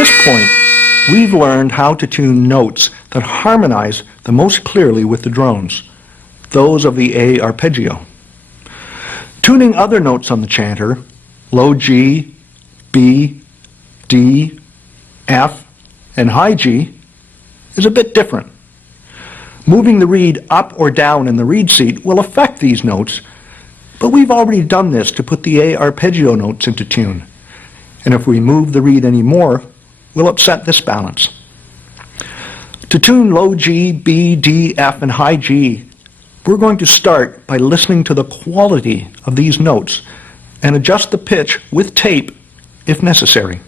this point, we've learned how to tune notes that harmonize the most clearly with the drones, those of the A arpeggio. Tuning other notes on the chanter, low G, B, D, F, and high G, is a bit different. Moving the reed up or down in the reed seat will affect these notes, but we've already done this to put the A arpeggio notes into tune. And if we move the reed any more, we'll upset this balance. To tune low G, B, D, F, and high G, we're going to start by listening to the quality of these notes and adjust the pitch with tape if necessary.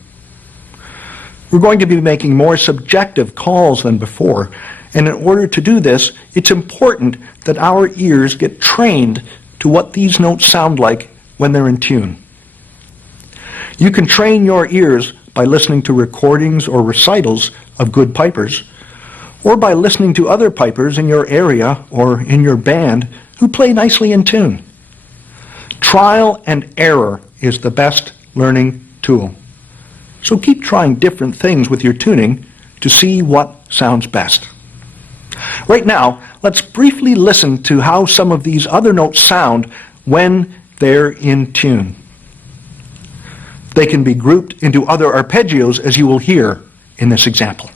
We're going to be making more subjective calls than before, and in order to do this, it's important that our ears get trained to what these notes sound like when they're in tune. You can train your ears by listening to recordings or recitals of good pipers, or by listening to other pipers in your area or in your band who play nicely in tune. Trial and error is the best learning tool. So keep trying different things with your tuning to see what sounds best. Right now, let's briefly listen to how some of these other notes sound when they're in tune. They can be grouped into other arpeggios, as you will hear in this example.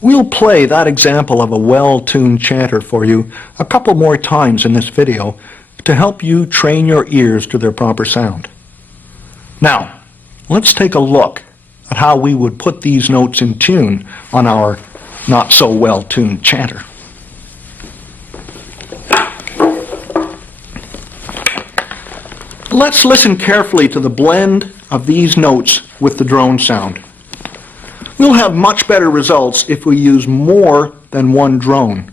We'll play that example of a well-tuned chanter for you a couple more times in this video to help you train your ears to their proper sound. Now, let's take a look at how we would put these notes in tune on our not-so-well-tuned chanter. Let's listen carefully to the blend of these notes with the drone sound. We'll have much better results if we use more than one drone.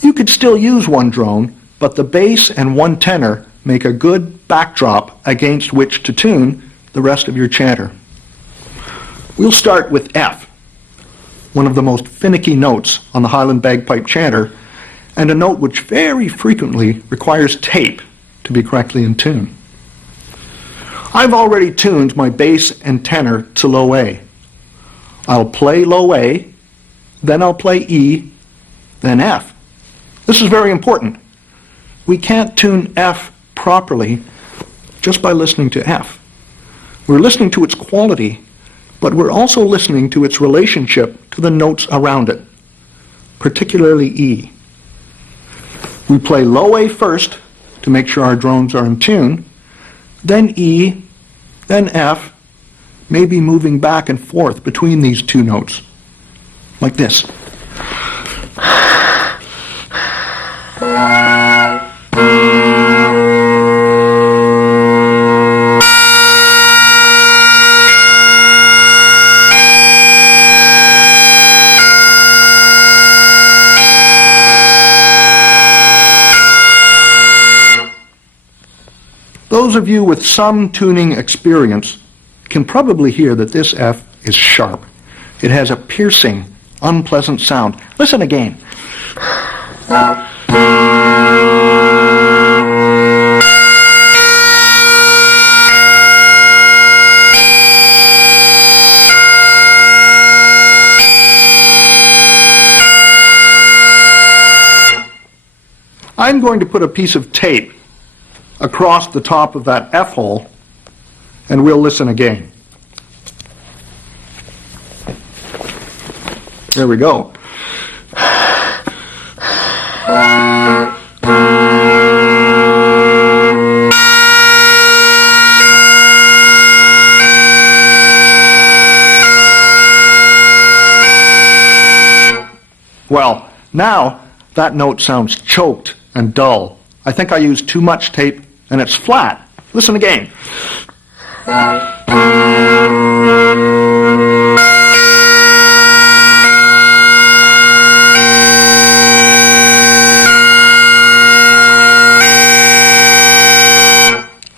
You could still use one drone, but the bass and one tenor make a good backdrop against which to tune the rest of your chanter. We'll start with F, one of the most finicky notes on the Highland Bagpipe Chanter, and a note which very frequently requires tape to be correctly in tune. I've already tuned my bass and tenor to low A. I'll play low A, then I'll play E, then F. This is very important. We can't tune F properly just by listening to F. We're listening to its quality, but we're also listening to its relationship to the notes around it, particularly E. We play low A first to make sure our drones are in tune, then E, then F, maybe moving back and forth between these two notes, like this. Those of you with some tuning experience can probably hear that this F is sharp. It has a piercing, unpleasant sound. Listen again. I'm going to put a piece of tape across the top of that F hole, and we'll listen again. There we go. Well, now that note sounds choked and dull. I think I used too much tape and it's flat. Listen again.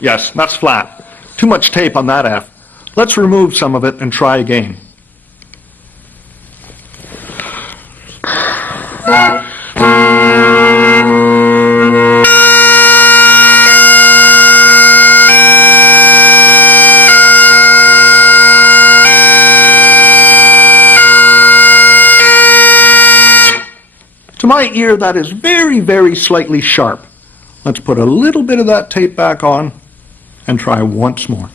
Yes, that's flat. Too much tape on that F. Let's remove some of it and try again. To my ear, that is very, very slightly sharp. Let's put a little bit of that tape back on and try once more.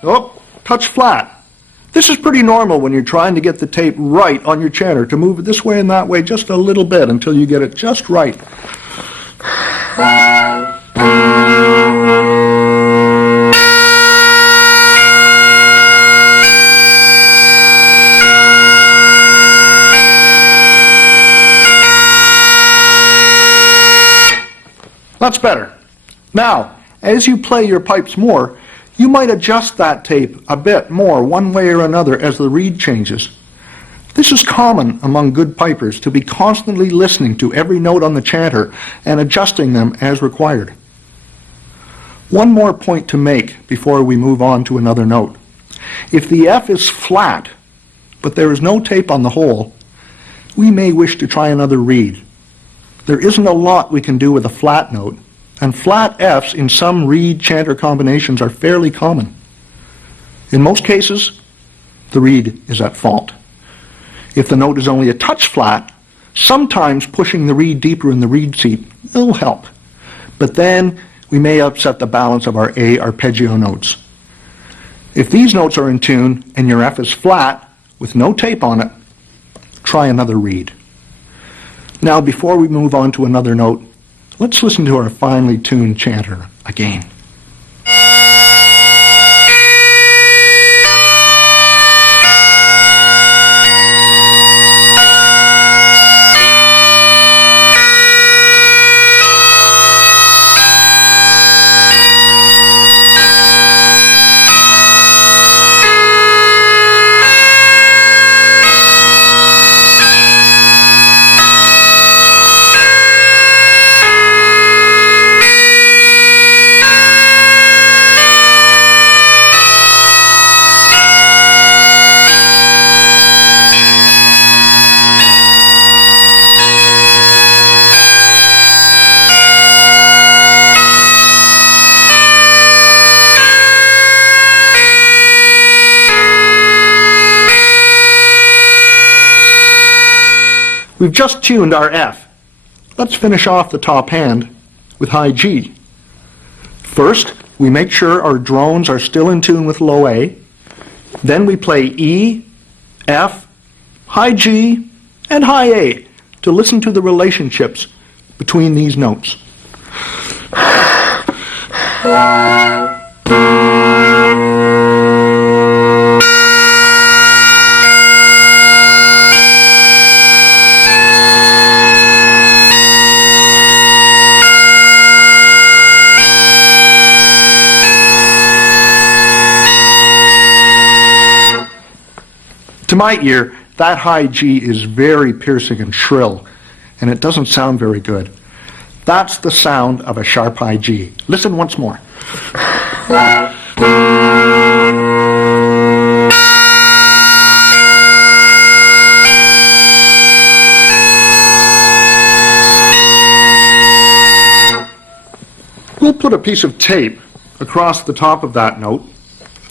Oh, touch flat. This is pretty normal when you're trying to get the tape right on your chanter, to move it this way and that way just a little bit until you get it just right. That's better. Now, as you play your pipes more, you might adjust that tape a bit more one way or another as the reed changes. This is common among good pipers, to be constantly listening to every note on the chanter and adjusting them as required. One more point to make before we move on to another note. If the F is flat, but there is no tape on the hole, we may wish to try another reed. There isn't a lot we can do with a flat note, and flat Fs in some reed chanter combinations are fairly common. In most cases, the reed is at fault. If the note is only a touch flat, sometimes pushing the reed deeper in the reed seat will help. But then we may upset the balance of our A arpeggio notes. If these notes are in tune and your F is flat with no tape on it, try another reed. Now, before we move on to another note, let's listen to our finely tuned chanter again. We've just tuned our F. Let's finish off the top hand with high G. First, we make sure our drones are still in tune with low A. Then we play E, F, high G, and high A to listen to the relationships between these notes. To my ear, that high G is very piercing and shrill, and it doesn't sound very good. That's the sound of a sharp high G. Listen once more. We'll put a piece of tape across the top of that note,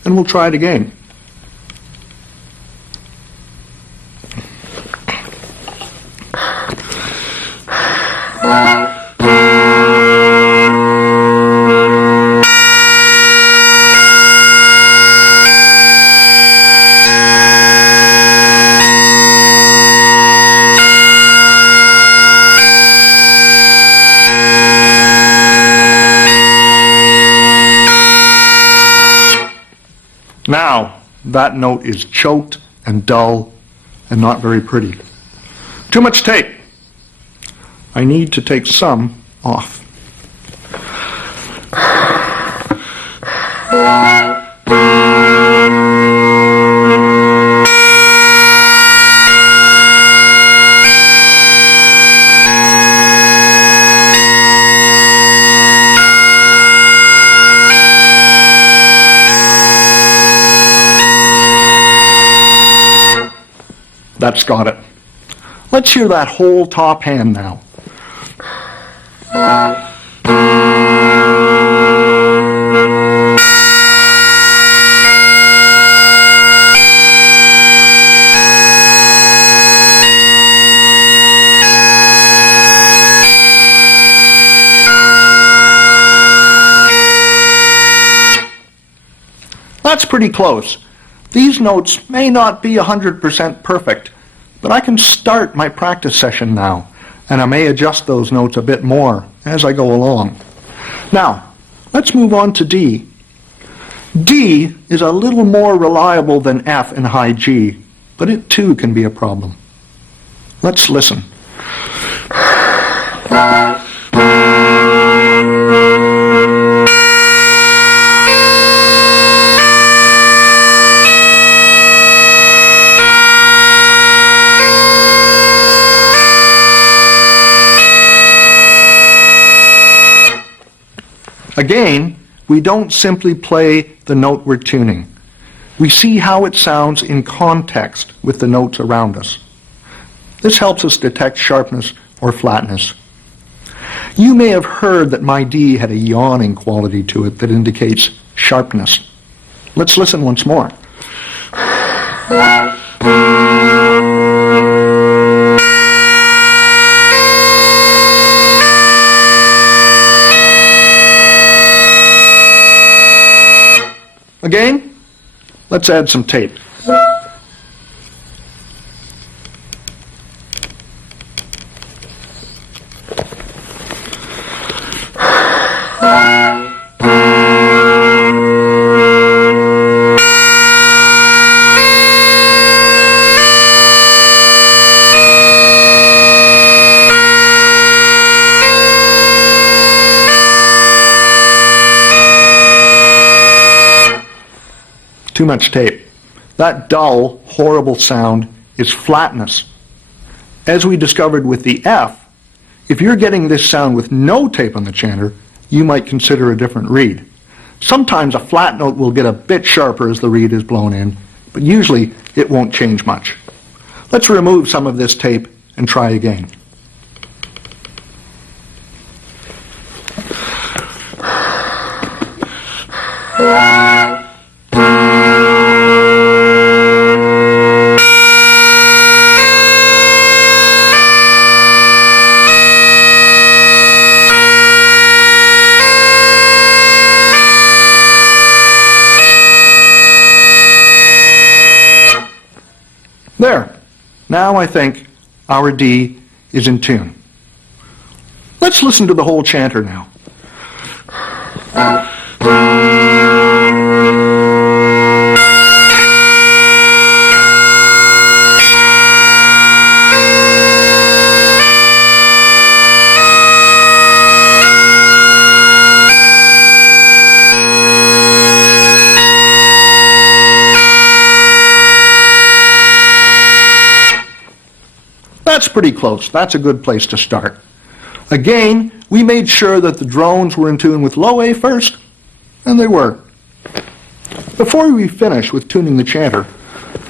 and we'll try it again. Now, that note is choked and dull and not very pretty. Too much tape. I need to take some off. That's got it. Let's hear that whole top hand now. That's pretty close. These notes may not be 100% perfect, but I can start my practice session now, and I may adjust those notes a bit more as I go along. Now, let's move on to D. D is a little more reliable than F and high G, but it too can be a problem. Let's listen. Again, we don't simply play the note we're tuning. We see how it sounds in context with the notes around us. This helps us detect sharpness or flatness. You may have heard that my D had a yawning quality to it that indicates sharpness. Let's listen once more. Again, let's add some tape. Too much tape. That dull, horrible sound is flatness. As we discovered with the F, if you're getting this sound with no tape on the chanter, you might consider a different reed. Sometimes a flat note will get a bit sharper as the reed is blown in, but usually it won't change much. Let's remove some of this tape and try again. There. Now I think our D is in tune. Let's listen to the whole chanter now. That's pretty close. That's a good place to start. Again, we made sure that the drones were in tune with low A first, and they were. Before we finish with tuning the chanter,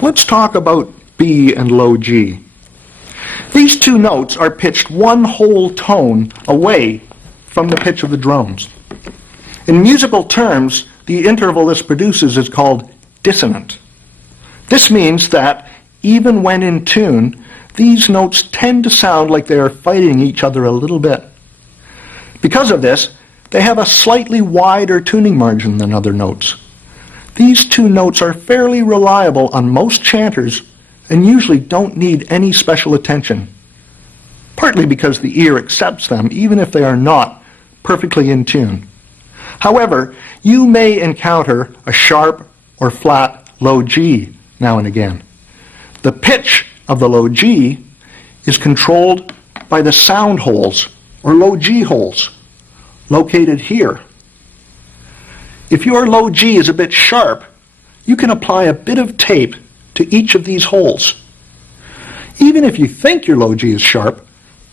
let's talk about B and low G. These two notes are pitched one whole tone away from the pitch of the drones. In musical terms, the interval this produces is called dissonant. This means that, even when in tune, these notes tend to sound like they are fighting each other a little bit. Because of this, they have a slightly wider tuning margin than other notes. These two notes are fairly reliable on most chanters and usually don't need any special attention, partly because the ear accepts them even if they are not perfectly in tune. However, you may encounter a sharp or flat low G now and again. The pitch of the low G is controlled by the sound holes, or low G holes, located here. If your low G is a bit sharp, you can apply a bit of tape to each of these holes. Even if you think your low G is sharp,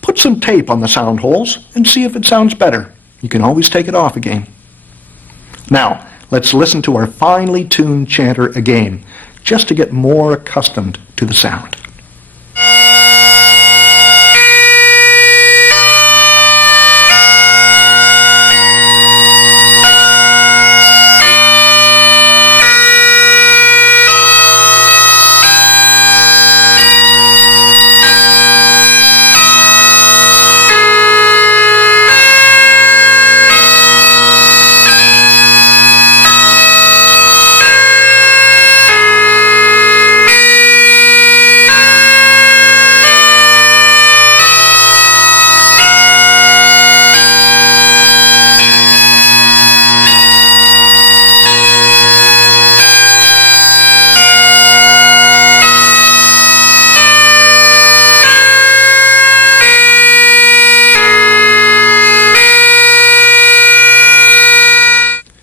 put some tape on the sound holes and see if it sounds better. You can always take it off again. Now, let's listen to our finely tuned chanter again, just to get more accustomed to the sound.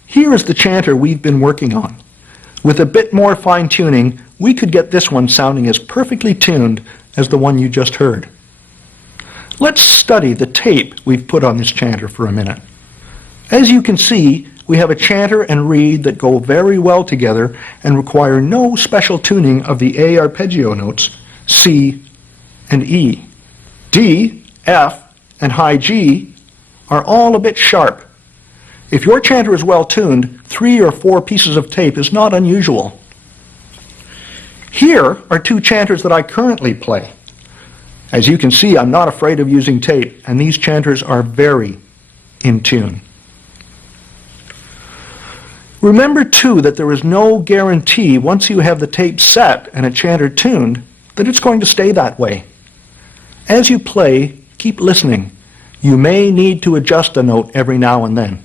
Here is the chanter we've been working on. With a bit more fine-tuning, we could get this one sounding as perfectly tuned as the one you just heard. Let's study the tape we've put on this chanter for a minute. As you can see, we have a chanter and reed that go very well together and require no special tuning of the A arpeggio notes, C and E. D, F, and high G are all a bit sharp. If your chanter is well tuned, 3 or 4 pieces of tape is not unusual. Here are 2 chanters that I currently play. As you can see, I'm not afraid of using tape, and these chanters are very in tune. Remember, too, that there is no guarantee once you have the tape set and a chanter tuned that it's going to stay that way. As you play, keep listening. You may need to adjust a note every now and then.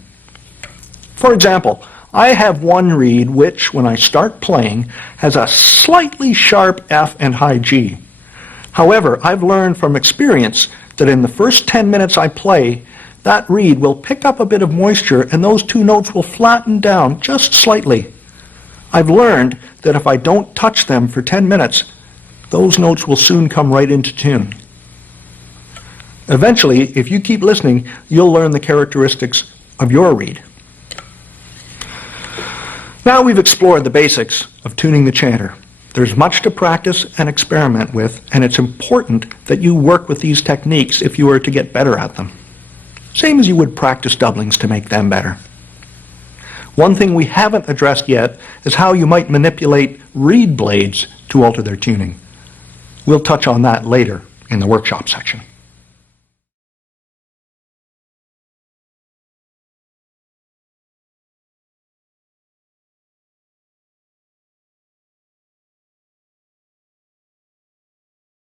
For example, I have one reed which, when I start playing, has a slightly sharp F and high G. However, I've learned from experience that in the first 10 minutes I play, that reed will pick up a bit of moisture and those 2 notes will flatten down just slightly. I've learned that if I don't touch them for 10 minutes, those notes will soon come right into tune. Eventually, if you keep listening, you'll learn the characteristics of your reed. Now we've explored the basics of tuning the chanter. There's much to practice and experiment with, and it's important that you work with these techniques if you are to get better at them. Same as you would practice doublings to make them better. One thing we haven't addressed yet is how you might manipulate reed blades to alter their tuning. We'll touch on that later in the workshop section.